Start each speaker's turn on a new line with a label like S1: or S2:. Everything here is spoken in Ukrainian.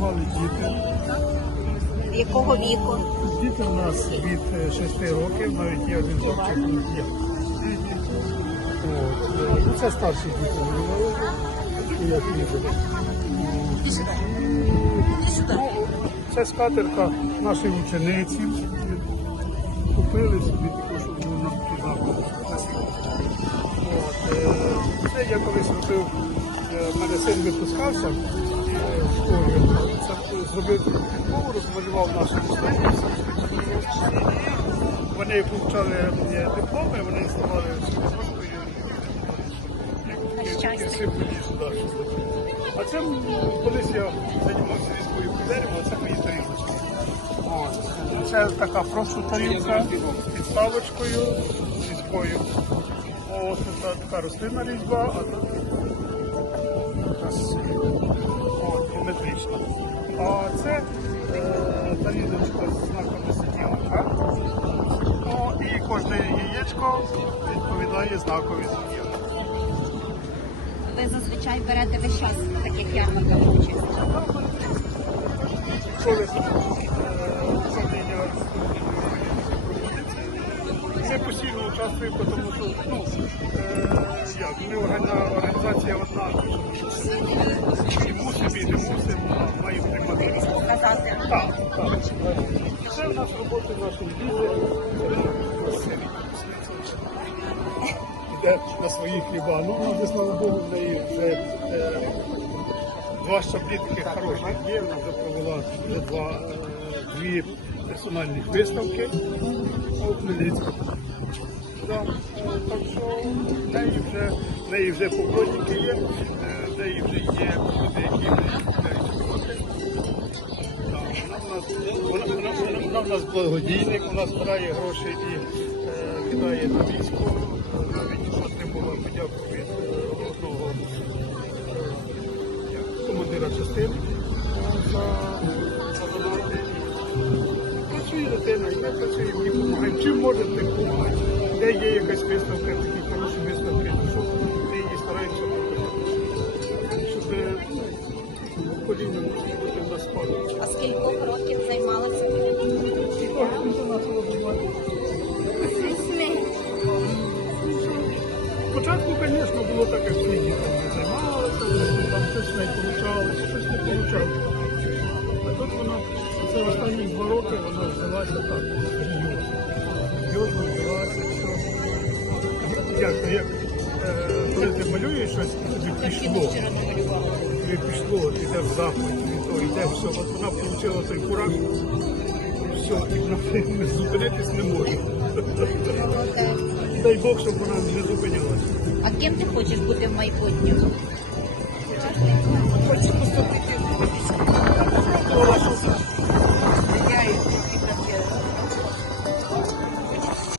S1: Працювали діти.
S2: Якого віку?
S1: Діти в нас від 6 років, навіть є один хлопчик, є. От, е, ну, це старші діти воювали, і як їздили. Ну, Це скатерка нашої учениці. Купили собі таку, щоб вона пізнала. Е, Це я колись робив, е, в мене син випускався е, в школі. Це зробив таку розмалював нашу історію. Вони получали е, дипломи, вони ставали. А це колись я займався військовою підерем, а це мої тарілочки. Це така просто тарілка з підставочкою різьбою. Ось це така рослинна різьба, а тут якась от, геометрична. А це е, тарілочка з знаком десятілка. Ну, і кожне яєчко відповідає знакові зодіаку.
S2: Ви зазвичай берете весь час таких ярмарках участь.
S1: Коли управління ми постійно участвуємо, тому що ну, е, як, ми організація одна, мусимо, і не мусимо, маємо.
S2: Показати.
S1: Так, так. Це в нас робота в нашому лідері. Йде на свої хліба. Ну, вона, слава Богу, в неї вже е, два щаблі таких хороших є. Вона вже провела два, е, дві персональні виставки Так що в неї вже, в неї вже поклонники є, е, в неї вже є нас благодійник, вона збирає гроші і е, кидає на військо. Навіть що отримала подяку від е, одного е, командира частини е, за, донати. Працює дитина, і ми працюємо, і допомагаємо. Чим може, тим допомагаємо. Де є якась виставка, такі хороші виставки, що ми її стараємося показати. Щоб е, ну, покоління бути в нас.
S2: А скількох років займалися?
S1: Спочатку, звісно, було так, як всі не займалися, там щось не получалося, щось не получалося. А тут вона, це останні два роки вона взялася так, серйозно. Взялася, все. Як, як, коли ти малюєш щось, тобі пішло. Тобі пішло, йде в захват, і то йде все. От вона отримала той кураж, і все, і зупинитись не може. Дай Бог, щоб вона не зупинялася.
S2: А ким ти хочеш бути в майбутньому?
S1: Хочу поступити